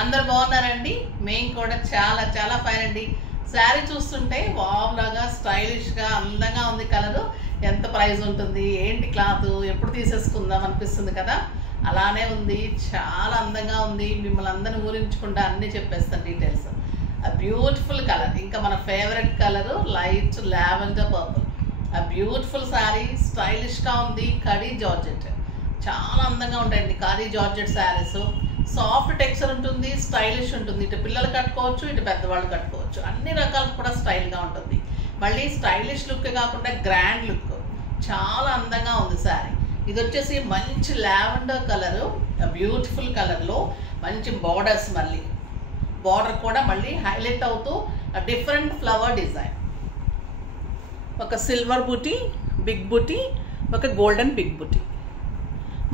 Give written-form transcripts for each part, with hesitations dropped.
అందరూ బాగున్నారండి. మేము కూడా చాలా చాలా ఫైన్ అండి. శారీ చూస్తుంటే వావ్ లాగా స్టైలిష్ గా అందంగా ఉంది. కలరు ఎంత ప్రైస్ ఉంటుంది, ఏంటి క్లాత్, ఎప్పుడు తీసేసుకుందాం అనిపిస్తుంది కదా. అలానే ఉంది, చాలా అందంగా ఉంది. మిమ్మల్ని అందరిని ఊరించకుండా అన్నీ చెప్పేస్తాను డీటెయిల్స్. బ్యూటిఫుల్ కలర్, ఇంకా మన favourite colour light lavender purple. Beautiful sari, స్టైలిష్గా ఉంది. కడీ జార్జెట్ చాలా అందంగా ఉంటాయండి. Khadi georgette saris soft texture ఉంటుంది, స్టైలిష్ ఉంటుంది. ఇటు పిల్లలు కట్టుకోవచ్చు, ఇటు పెద్దవాళ్ళు కట్టుకోవచ్చు. అన్ని రకాలు కూడా స్టైల్గా ఉంటుంది. మళ్ళీ స్టైలిష్ లుక్ కాకుండా గ్రాండ్ లుక్, చాలా అందంగా ఉంది శారీ. ఇది వచ్చేసి మంచి లావెండర్ కలరు, బ్యూటిఫుల్ కలర్లో మంచి బార్డర్స్, మళ్ళీ బార్డర్ కూడా మళ్ళీ హైలైట్ అవుతూ డిఫరెంట్ ఫ్లవర్ డిజైన్. ఒక సిల్వర్ బుటీ, బిగ్ బుటీ, ఒక గోల్డెన్ బిగ్ బుటీ.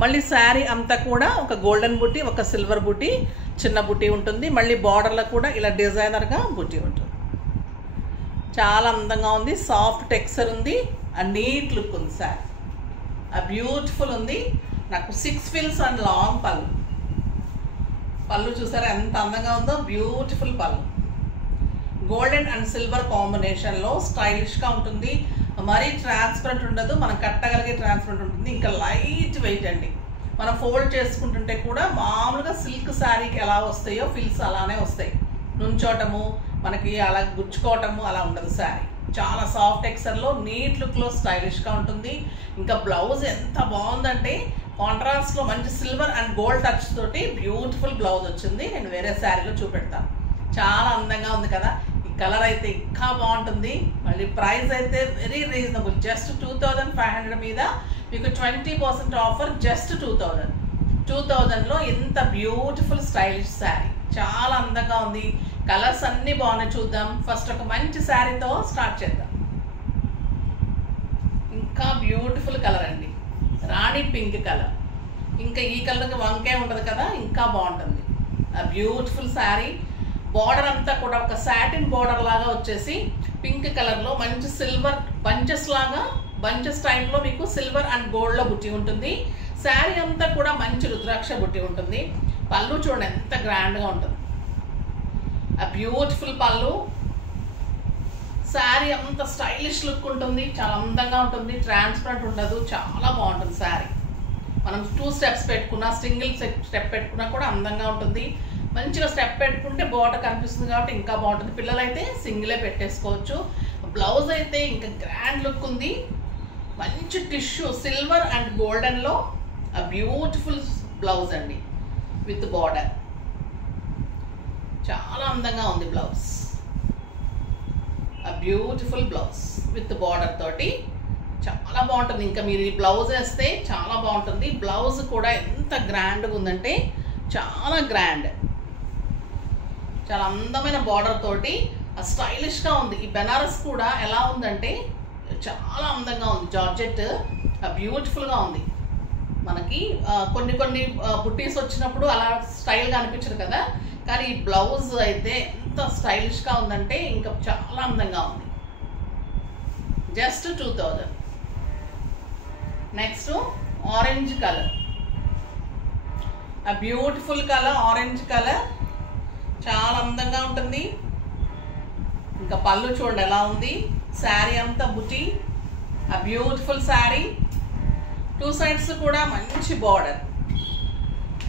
మళ్ళీ శారీ అంతా కూడా ఒక గోల్డెన్ బుటీ, ఒక సిల్వర్ బుటీ, చిన్న బుటీ ఉంటుంది. మళ్ళీ బార్డర్లో కూడా ఇలా డిజైనర్గా బుటీ ఉంటుంది. చాలా అందంగా ఉంది. సాఫ్ట్ టెక్స్చర్ ఉంది, నీట్ లుక్ ఉంది శారీ. బ్యూటిఫుల్ ఉంది. నాకు 6 ఫిల్స్ అండ్ లాంగ్ పళ్ళు. పళ్ళు చూసారా ఎంత అందంగా ఉందో, బ్యూటిఫుల్ పళ్ళు. గోల్డెన్ అండ్ సిల్వర్ కాంబినేషన్లో స్టైలిష్గా ఉంటుంది. మరీ ట్రాన్స్పరెంట్ ఉండదు, మనం కట్టగలిగే ట్రాన్స్పరెంట్ ఉంటుంది. ఇంకా లైట్ వెయిట్ అండి. మనం ఫోల్డ్ చేసుకుంటుంటే కూడా మామూలుగా సిల్క్ శారీకి ఎలా వస్తాయో ఫిల్స్ అలానే వస్తాయి. నుంచోటము, మనకి అలా గుచ్చుకోవటము అలా ఉండదు శారీ. చాలా సాఫ్ట్ టెక్స్చర్లో నీట్ లుక్లో స్టైలిష్గా ఉంటుంది. ఇంకా బ్లౌజ్ ఎంత బాగుందంటే కాంట్రాస్ట్లో మంచి సిల్వర్ అండ్ గోల్డ్ టచ్ తోటి బ్యూటిఫుల్ బ్లౌజ్ వచ్చింది. నేను వేరే శారీలో చూపెడతాను. చాలా అందంగా ఉంది కదా. కలర్ అయితే ఇంకా బాగుంటుంది. మళ్ళీ ప్రైస్ అయితే వెరీ రీజనబుల్, జస్ట్ 2500 మీద మీకు 20% ఆఫర్. జస్ట్ 2000లో ఇంత బ్యూటిఫుల్ స్టైలిష్ శారీ, చాలా అందంగా ఉంది. కలర్స్ అన్నీ బాగున్నాయి. చూద్దాం. ఫస్ట్ ఒక మంచి శారీతో స్టార్ట్ చేద్దాం. ఇంకా బ్యూటిఫుల్ కలర్ అండి, రాణి పింక్ కలర్. ఇంకా ఈ కలర్కి వంకే ఉంటుంది కదా, ఇంకా బాగుంటుంది. బ్యూటిఫుల్ శారీ. బార్డర్ అంతా కూడా ఒక సాటిన్ బార్డర్ లాగా వచ్చేసి పింక్ కలర్లో మంచి సిల్వర్ బంచెస్ లాగా, బంచెస్ టైప్లో మీకు సిల్వర్ అండ్ గోల్డ్లో బుట్టి ఉంటుంది. శారీ అంతా కూడా మంచి రుద్రాక్ష బుట్టి ఉంటుంది. పళ్ళు చూడండి ఎంత గ్రాండ్గా ఉంటుంది. బ్యూటిఫుల్ పళ్ళు. శారీ అంత స్టైలిష్ లుక్ ఉంటుంది, చాలా అందంగా ఉంటుంది. ట్రాన్స్పరెంట్ ఉండదు, చాలా బాగుంటుంది శారీ. మనం 2 స్టెప్స్ పెట్టుకున్నా, సింగిల్ స్టెప్ పెట్టుకున్నా కూడా అందంగా ఉంటుంది. మంచిగా స్టెప్ పెట్టుకుంటే బార్డర్ కనిపిస్తుంది కాబట్టి ఇంకా బాగుంటుంది. పిల్లలైతే సింగిలే పెట్టేసుకోవచ్చు. బ్లౌజ్ అయితే ఇంకా గ్రాండ్ లుక్ ఉంది. మంచి టిష్యూ సిల్వర్ అండ్ గోల్డెన్లో బ్యూటిఫుల్ బ్లౌజ్ అండి, విత్ బార్డర్. చాలా అందంగా ఉంది blouse. Beautiful blouse with border తోటి చాలా బాగుంటుంది. ఇంకా మీరు ఈ బ్లౌజ్ వేస్తే చాలా బాగుంటుంది. బ్లౌజ్ కూడా ఎంత గ్రాండ్గా ఉందంటే చాలా గ్రాండ్, చాలా అందమైన బార్డర్ తోటి స్టైలిష్గా ఉంది. ఈ బెనారస్ కూడా ఎలా ఉందంటే చాలా అందంగా ఉంది. జార్జెట్ బ్యూటిఫుల్గా ఉంది. మనకి కొన్ని బుట్టీస్ వచ్చినప్పుడు అలా స్టైల్గా అనిపించదు కదా, కానీ ఈ బ్లౌజ్ అయితే ఎంత స్టైలిష్గా ఉందంటే ఇంకా చాలా అందంగా ఉంది. Just 2000. Next orange colour. Beautiful colour, orange colour, చాలా అందంగా ఉంటుంది. ఇంకా పళ్ళు చూడండి ఎలా ఉంది. శారీ అంతా బుటీ, బ్యూటిఫుల్ శారీ. 2 సైడ్స్ కూడా మంచి బార్డర్.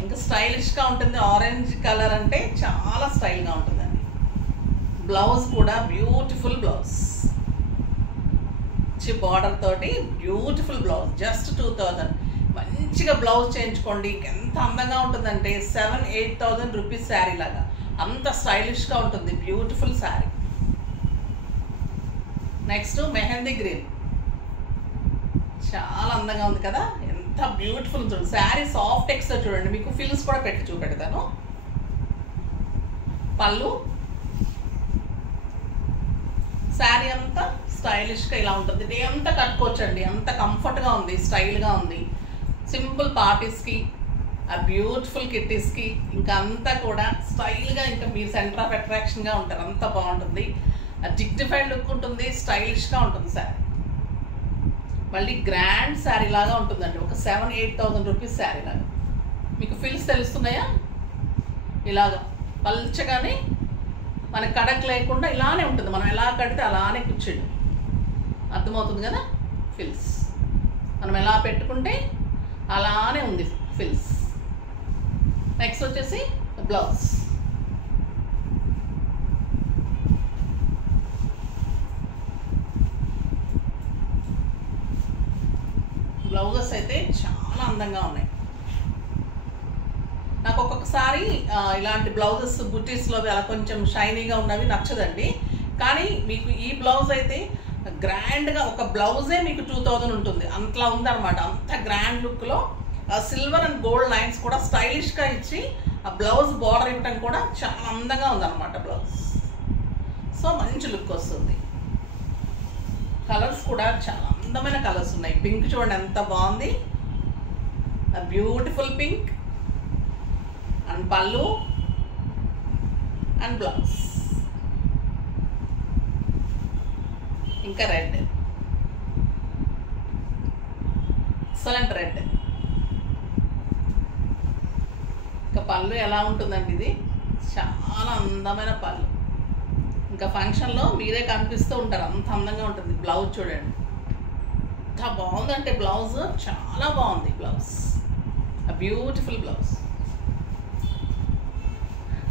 ఇంకా స్టైలిష్గా ఉంటుంది. ఆరెంజ్ కలర్ అంటే చాలా స్టైల్గా ఉంటుందండి. బ్లౌజ్ కూడా బ్యూటిఫుల్ బ్లౌజ్, మంచి బార్డర్ తోటి బ్యూటిఫుల్ బ్లౌజ్. జస్ట్ 2000. మంచిగా బ్లౌజ్ చేయించుకోండి. ఎంత అందంగా ఉంటుందంటే 7,000-8,000 రూపీస్ శారీ లాగా అంత స్టైలిష్గా ఉంటుంది. Beautiful sari. Next mehndi green, చాలా అందంగా ఉంది కదా. ఎంత బ్యూటిఫుల్ ఉంటుంది శారీ. సాఫ్ట్ టెక్స్చర్ చూడండి. మీకు ఫిల్స్ కూడా పెట్టి చూపెడతాను. పళ్ళు. శారీ అంతా స్టైలిష్గా ఇలా ఉంటుంది. డే అంతా కట్టుకోవచ్చండి, అంత కంఫర్ట్గా ఉంది, స్టైల్గా ఉంది. సింపుల్ పార్టీస్కి, బ్యూటిఫుల్ కిట్టీస్కి, ఇంకా అంతా కూడా స్టైల్గా, ఇంకా మీరు సెంటర్ ఆఫ్ అట్రాక్షన్గా ఉంటారు. అంత బాగుంటుంది. డిగ్నిఫైడ్ లుక్ ఉంటుంది, స్టైలిష్గా ఉంటుంది శారీ. మళ్ళీ గ్రాండ్ శారీ లాగా ఉంటుందండి. ఒక 7,000-8,000 రూపీస్ శారీ లాగా. మీకు ఫిల్స్ తెలుస్తున్నాయా? ఇలాగా పల్చగానే మనకి కడక్ లేకుండా ఇలానే ఉంటుంది. మనం ఎలా కడితే అలానే కూర్చోండి. అర్థమవుతుంది కదా? ఫిల్స్ మనం ఎలా పెట్టుకుంటే అలానే ఉంది ఫిల్స్. నెక్స్ట్ వచ్చేసి బ్లౌజ్. బ్లౌజెస్ అయితే చాలా అందంగా ఉన్నాయి. నాకు ఒక్కొక్కసారి ఇలాంటి బ్లౌజెస్ బుటీస్లో అలా కొంచెం షైనీగా ఉన్నవి నచ్చదండి. కానీ మీకు ఈ బ్లౌజ్ అయితే గ్రాండ్గా ఒక బ్లౌజే మీకు 2000 ఉంటుంది. అంతలా ఉందన్నమాట. అంత గ్రాండ్ లుక్లో సిల్వర్ అండ్ గోల్డ్ లైన్స్ కూడా స్టైలిష్గా ఇచ్చి ఆ బ్లౌజ్ బార్డర్ ఇవ్వటం కూడా చాలా అందంగా ఉందన్నమాట బ్లౌజ్. సో మంచి లుక్ వస్తుంది. కలర్స్ కూడా చాలా అందమైన కలర్స్ ఉన్నాయి. పింక్ చూడండి ఎంత బాగుంది, బ్యూటిఫుల్ పింక్. అండ్ పళ్ళు అండ్ బ్లౌజ్. ఇంకా రెడ్, ఎక్సలెంట్ రెడ్. ఇంకా పళ్ళు ఎలా ఉంటుందండి, ఇది చాలా అందమైన పళ్ళు. ఇంకా ఫంక్షన్లో మీరే కనిపిస్తూ ఉంటారు, అంత అందంగా ఉంటుంది. బ్లౌజ్ చూడండి ఎంత బాగుందంటే, బ్లౌజ్ చాలా బాగుంది. Blouse beautiful blouse.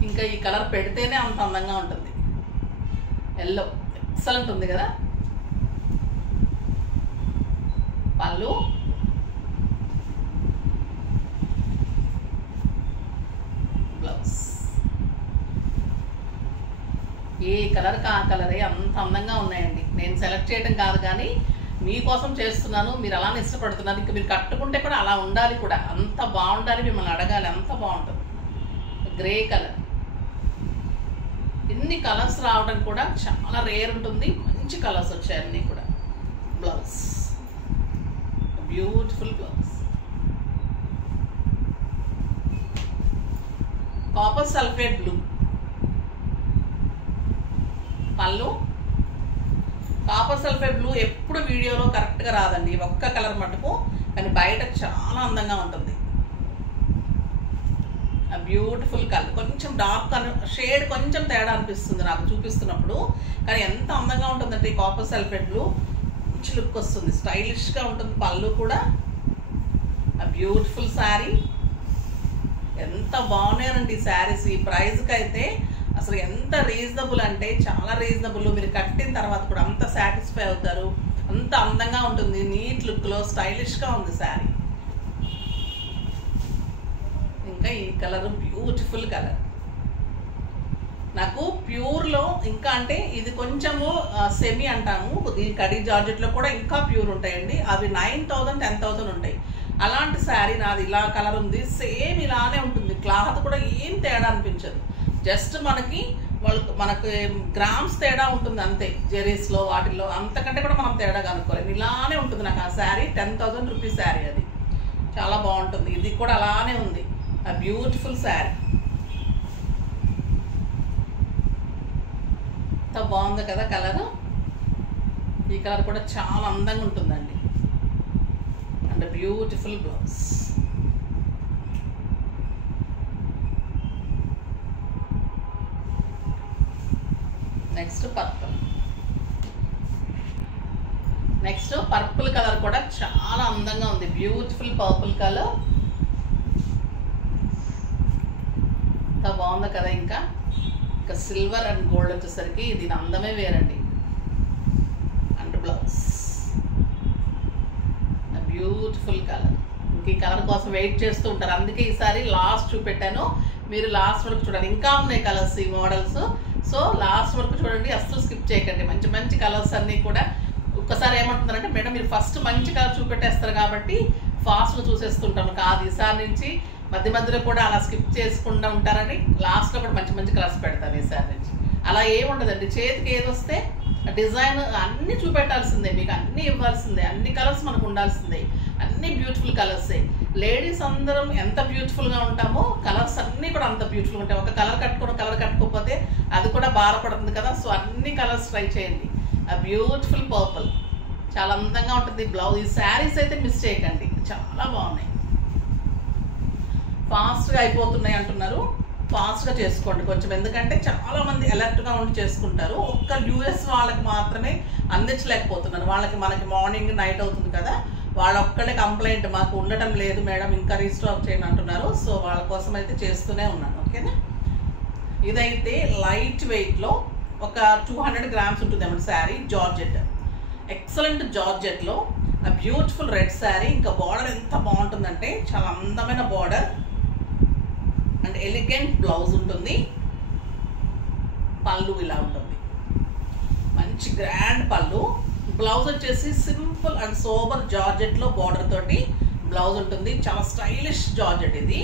ఇంకా ఈ కలర్ పెడితేనే అంత అందంగా ఉంటుంది. ఎల్లో ఎక్సలెంట్ ఉంది కదా. పళ్ళు బ్లౌజ్. ఏ కలర్కి ఆ కలరే అంత అందంగా ఉన్నాయండి. నేను సెలెక్ట్ చేయడం కాదు కానీ మీకోసం చేస్తున్నాను, మీరు అలానే ఇష్టపడుతున్నారు. ఇంకా మీరు కట్టుకుంటే కూడా అలా ఉండాలి కూడా, అంత బాగుండాలి. మిమ్మల్ని అడగాలి, అంత బాగుంటుంది. Grey colour. ఇన్ని కలర్స్ రావడం కూడా చాలా రేర్ ఉంటుంది. మంచి కలర్స్ వచ్చాయి అన్నీ కూడా. Blouse beautiful blouse. Copper sulphate blue. పళ్ళు కాపర్ సల్ఫేట్ బ్లూ ఎప్పుడు వీడియోలో కరెక్ట్గా రాదండి, ఒక్క కలర్ మటుకు, కానీ బయట చాలా అందంగా ఉంటుంది. Beautiful colour. కొంచెం డార్క్ షేడ్ కొంచెం తేడా అనిపిస్తుంది నాకు చూపిస్తున్నప్పుడు, కానీ ఎంత అందంగా ఉంటుందంటే ఈ కాపర్ సల్ఫేట్ బ్లూ. మంచి లుక్ వస్తుంది, స్టైలిష్గా ఉంటుంది. పళ్ళు కూడా బ్యూటిఫుల్ శారీ. ఎంత బాగున్నాయండి ఈ శారీస్. ఈ ప్రైస్కి అయితే అసలు ఎంత రీజనబుల్ అంటే చాలా రీజనబుల్. మీరు కట్టిన తర్వాత కూడా అంత సాటిస్ఫై అవుతారు. అంత అందంగా ఉంటుంది, నీట్ లుక్లో స్టైలిష్గా ఉంది శారీ. ఇంకా ఈ కలర్ బ్యూటిఫుల్ కలర్. నాకు ప్యూర్లో ఇంకా అంటే ఇది కొంచెము సెమీ అంటాము, ఈ కడీ జార్జెట్లో కూడా ఇంకా ప్యూర్ ఉంటాయండి. అవి 9000 10,000 ఉంటాయి. అలాంటి శారీ నాది ఇలా కలర్ ఉంది, సేమ్ ఇలానే ఉంటుంది. క్లాత్ కూడా ఏం తేడా అనిపించదు. జస్ట్ మనకు గ్రామ్స్ తేడా ఉంటుంది అంతే. జెరీస్లో వాటిల్లో అంతకంటే కూడా మనం తేడా కనుక్కోలేము. ఇలానే ఉంటుంది నాకు ఆ శారీ. 10,000 రూపీస్ శారీ అది. చాలా బాగుంటుంది. ఇది కూడా అలానే ఉంది, ఆ బ్యూటిఫుల్ శారీ. ఎంత బాగుంది కదా కలర్. ఈ కలర్ కూడా చాలా అందంగా ఉంటుందండి. And beautiful blouse. Next purple. Next purple colour కూడా చాలా అందంగా ఉంది. Beautiful purple colour. ఎంత బాగుంది కదా. ఇంకా సిల్వర్ అండ్ గోల్డ్ వచ్చేసరికి దీని అందమే వేరండి. And blouse beautiful colour. ఇంక ఈ కలర్ కోసం వెయిట్ చేస్తూ ఉంటారు, అందుకే ఈసారి లాస్ట్ చూపెట్టాను. మీరు లాస్ట్ వరకు చూడండి, ఇంకా ఉన్నాయి కలర్స్ ఈ మోడల్స్. సో లాస్ట్ వరకు చూడండి, అస్సలు స్కిప్ చేయకండి. మంచి మంచి కలర్స్ అన్నీ కూడా. ఒక్కసారి ఏమంటున్నారంటే మేడం మీరు ఫస్ట్ మంచి కలర్ చూపెట్టేస్తారు కాబట్టి ఫాస్ట్గా చూసేస్తుంటాను. కాదు, ఈసారి నుంచి మధ్య మధ్యలో కూడా అలా స్కిప్ చేసుకుంటూ ఉంటారని లాస్ట్లో కూడా మంచి మంచి కలర్స్ పెడతాను ఈసారి నుంచి. అలా ఏముండదండి, చేతికి ఏదొస్తే డిజైన్ అన్నీ చూపెట్టాల్సిందే, మీకు అన్నీ ఇవ్వాల్సిందే, అన్ని కలర్స్ మనకు ఉండాల్సిందే. అన్నీ బ్యూటిఫుల్ కలర్సే. లేడీస్ అందరం ఎంత బ్యూటిఫుల్గా ఉంటామో కలర్స్ అన్నీ కూడా అంత బ్యూటిఫుల్గా ఉంటాయి. ఒక కలర్ కట్టుకోకపోతే అది కూడా బాధపడుతుంది కదా. సో అన్ని కలర్స్ ట్రై చేయండి. ఆ బ్యూటిఫుల్ పర్పుల్ చాలా అందంగా ఉంటుంది. బ్లౌజ్. ఈ శారీస్ అయితే మిస్ చేయకండి, చాలా బాగున్నాయి. ఫాస్ట్గా అయిపోతున్నాయి అంటున్నారు, ఫాస్ట్గా చేసుకోండి కొంచెం, ఎందుకంటే చాలామంది అలర్ట్గా ఉండి చేసుకుంటారు. ఒక్క యూఎస్ వాళ్ళకి మాత్రమే అందించలేకపోతున్నారు. మనకి మార్నింగ్ నైట్ అవుతుంది కదా, వాళ్ళ ఒక్కడే కంప్లైంట్ మాకు ఉండటం లేదు మేడం, ఇంకా రీస్టాక్ చేయండి అంటున్నారు. సో వాళ్ళ కోసం అయితే చేస్తూనే ఉన్నాను. ఓకేనా. ఇదైతే లైట్ వెయిట్లో ఒక 200 గ్రామ్స్ ఉంటుంది అన్నమాట శారీ. జార్జెట్, ఎక్సలెంట్ జార్జెట్లో ఆ బ్యూటిఫుల్ రెడ్ శారీ. ఇంకా బార్డర్ ఎంత బాగుంటుందంటే చాలా అందమైన బార్డర్ అండ్ ఎలిగెంట్ బ్లౌజ్ ఉంటుంది. పళ్ళు ఇలా ఉంటుంది, మంచి గ్రాండ్ పళ్ళు. బ్లౌజ్ వచ్చేసి సింపుల్ అండ్ సోబర్ జార్జెట్లో బార్డర్ తోటి బ్లౌజ్ ఉంటుంది. చాలా స్టైలిష్ జార్జెట్, ఇది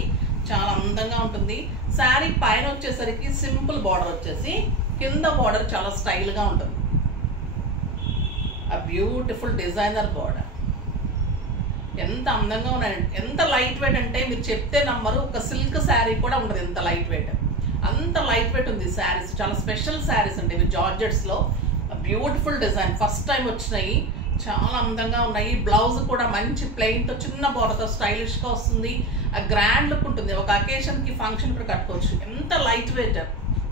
చాలా అందంగా ఉంటుంది. శారీ పైన వచ్చేసరికి సింపుల్ బార్డర్ వచ్చేసి, కింద బార్డర్ చాలా స్టైల్గా ఉంటుంది. ఆ బ్యూటిఫుల్ డిజైనర్ బార్డర్ ఎంత అందంగా ఉన్నాయండి. ఎంత లైట్ వెయిట్ అంటే మీరు చెప్తే నమ్మరు, ఒక సిల్క్ శారీ కూడా ఉండదు ఎంత లైట్ వెయిట్, అంత లైట్ వెయిట్ ఉంది శారీస్. చాలా స్పెషల్ శారీస్ అండి ఇవి జార్జెట్స్లో. బ్యూటిఫుల్ డిజైన్, ఫస్ట్ టైం వచ్చినాయి, చాలా అందంగా ఉన్నాయి. బ్లౌజ్ కూడా మంచి ప్లెయిన్తో చిన్న బార్డర్తో స్టైలిష్గా వస్తుంది. ఆ గ్రాండ్ లుక్ ఉంటుంది, ఒక అకేషన్కి ఫంక్షన్ కూడా కట్టుకోవచ్చు. ఎంత లైట్ వెయిట్,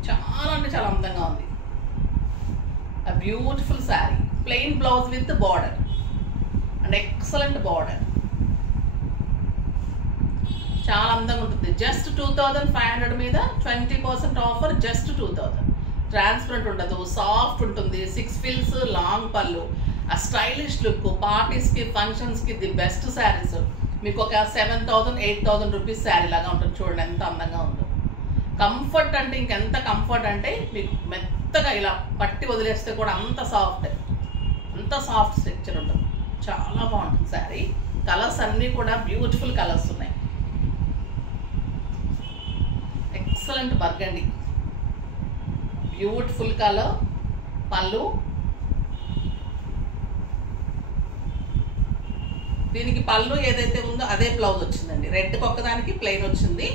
చాలా అంటే చాలా అందంగా ఉంది. ఆ beautiful sari, plain blouse with border and excellent border, చాలా అందంగా ఉంటుంది. జస్ట్ 2500 మీద 20% ఆఫర్, జస్ట్ 2000. ట్రాన్స్పరెంట్ ఉండదు, సాఫ్ట్ ఉంటుంది, 6 ఫిల్స్, లాంగ్ పళ్ళు, ఆ స్టైలిష్ లుక్. పార్టీస్కి ఫంక్షన్స్కి ది బెస్ట్ శారీస్. మీకు ఒక 7000 8000 రూపీస్ శారీ లాగా ఉంటుంది. చూడండి ఎంత అందంగా ఉందో. కంఫర్ట్ అంటే ఇంకెంత కంఫర్ట్ అంటే మీకు మెత్తగా ఇలా పట్టి వదిలేస్తే కూడా అంత సాఫ్ట్ స్ట్రక్చర్ ఉంటుంది. చాలా బాగుంటుంది శారీ. కలర్స్ అన్నీ కూడా బ్యూటిఫుల్ కలర్స్ ఉన్నాయి. Excellent burgundy, beautiful colour. పళ్ళు, దీనికి పళ్ళు ఏదైతే ఉందో అదే బ్లౌజ్ వచ్చిందండి. రెడ్ ఒక్కదానికి ప్లెయిన్ వచ్చింది,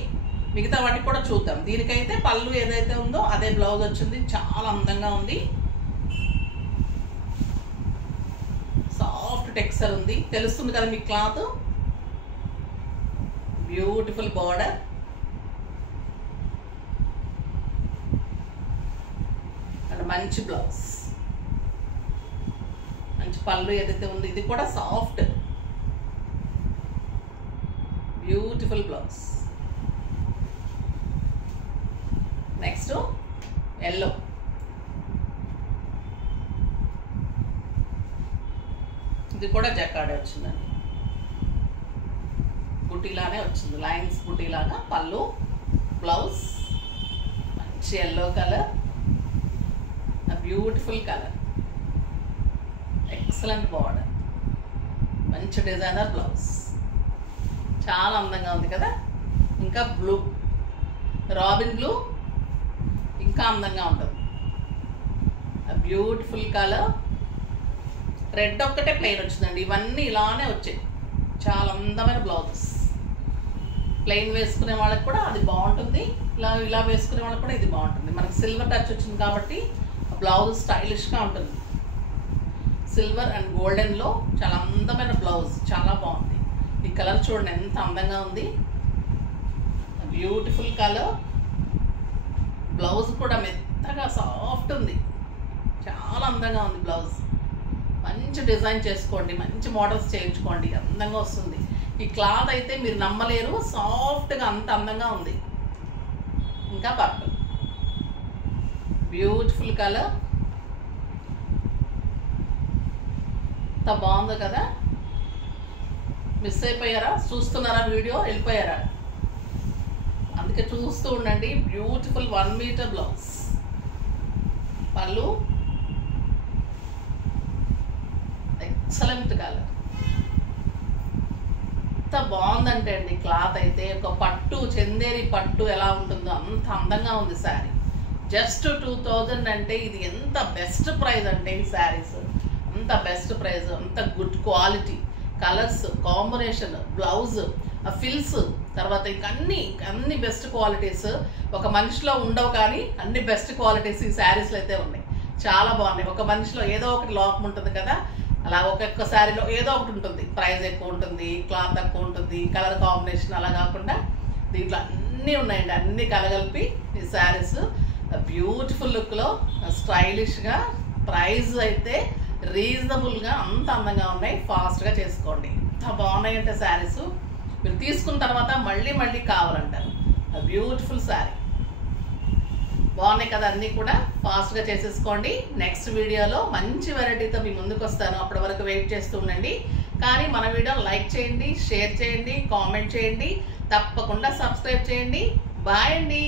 మిగతా వాటికి కూడా చూద్దాం. దీనికైతే పళ్ళు ఏదైతే ఉందో అదే బ్లౌజ్ వచ్చింది. చాలా అందంగా ఉంది, సాఫ్ట్ టెక్స్చర్ ఉంది, తెలుస్తుంది కదా మీ క్లాత్. బ్యూటిఫుల్ బార్డర్ అండ్ మంచి బ్లౌజ్, మంచి పళ్ళు ఏదైతే ఉందో ఇది కూడా soft, beautiful blouse. Next yellow, ఇది కూడా జకాడే వచ్చిందండి, బుటీలానే వచ్చింది, లైన్స్ బుటీలాగా. పళ్ళు, బ్లౌజ్, మంచి yellow colour, beautiful colour, excellent border, మంచి డిజైనర్ బ్లౌజ్, చాలా అందంగా ఉంది కదా. ఇంకా బ్లూ, రాబిన్ బ్లూ ఇంకా అందంగా ఉంటుంది. Beautiful colour. రెడ్ ఒక్కటే ప్లెయిన్ వచ్చిందండి, ఇవన్నీ ఇలానే వచ్చాయి. చాలా అందమైన బ్లౌజెస్. ప్లెయిన్ వేసుకునే వాళ్ళకి కూడా అది బాగుంటుంది, ఇలా వేసుకునే వాళ్ళకి కూడా ఇది బాగుంటుంది. మనకి సిల్వర్ టచ్ వచ్చింది కాబట్టి బ్లౌజ్ స్టైలిష్గా ఉంటుంది. సిల్వర్ అండ్ గోల్డెన్లో చాలా అందమైన బ్లౌజ్, చాలా బాగుంది. ఈ కలర్ చూడండి ఎంత అందంగా ఉంది, బ్యూటిఫుల్ కలర్. బ్లౌజ్ కూడా మెత్తగా సాఫ్ట్ ఉంది, చాలా అందంగా ఉంది బ్లౌజ్. మంచి డిజైన్ చేసుకోండి, మంచి మోడల్స్ చేయించుకోండి, అందంగా వస్తుంది. ఈ క్లాత్ అయితే మీరు నమ్మలేరు, సాఫ్ట్గా అంత అందంగా ఉంది. ఇంకా పర్పుల్, బ్యూటిఫుల్ కలర్, ఎంత బాగుంది కదా. మిస్ అయిపోయారా? చూస్తున్నారా వీడియో? వెళ్ళిపోయారా? అందుకే చూస్తూ ఉండండి. బ్యూటిఫుల్ 1 మీటర్ బ్లౌజ్, పళ్ళు, ఎక్సలెంట్ కలర్. ఎంత బాగుందంటే అండి క్లాత్ అయితే, ఒక పట్టు, చందేరి పట్టు ఎలా ఉంటుందో అంత అందంగా ఉంది శారీ. జస్ట్ 2000 అంటే ఇది ఎంత బెస్ట్ ప్రైస్ అంటే ఈ శారీస్ అంత బెస్ట్ ప్రైస్, అంత good quality, colours combination, blouse, ఫిల్స్, తర్వాత ఇంకా అన్ని బెస్ట్ క్వాలిటీస్. ఒక మనిషిలో ఉండవు కానీ అన్ని బెస్ట్ క్వాలిటీస్ ఈ శారీస్లో అయితే ఉన్నాయి. చాలా బాగున్నాయి. ఒక మనిషిలో ఏదో ఒకటి లోపం ఉంటుంది కదా, అలా ఒక్కొక్క శారీలో ఏదో ఒకటి ఉంటుంది. ప్రైస్ ఎక్కువ ఉంటుంది, క్లాత్ తక్కువ ఉంటుంది, కలర్ కాంబినేషన్ అలా కాకుండా దీంట్లో అన్నీ ఉన్నాయండి, అన్నీ కలగలిపి ఈ శారీస్ బ్యూటిఫుల్ లుక్లో స్టైలిష్గా, ప్రైస్ అయితే రీజనబుల్గా అంత అందంగా ఉన్నాయి. ఫాస్ట్గా చేసుకోండి. ఎంత బాగున్నాయంటే శారీస్ మీరు తీసుకున్న తర్వాత మళ్ళీ మళ్ళీ కావాలంటారు. బ్యూటిఫుల్ శారీ బాగున్నాయి కదా, అన్నీ కూడా ఫాస్ట్గా చేసేసుకోండి. నెక్స్ట్ వీడియోలో మంచి వెరైటీతో మీ ముందుకు వస్తాను. అప్పటి వరకు వెయిట్ చేస్తూ ఉండండి. కానీ మన వీడియో లైక్ చేయండి, షేర్ చేయండి, కామెంట్ చేయండి, తప్పకుండా సబ్స్క్రైబ్ చేయండి. బాయ్ అండి.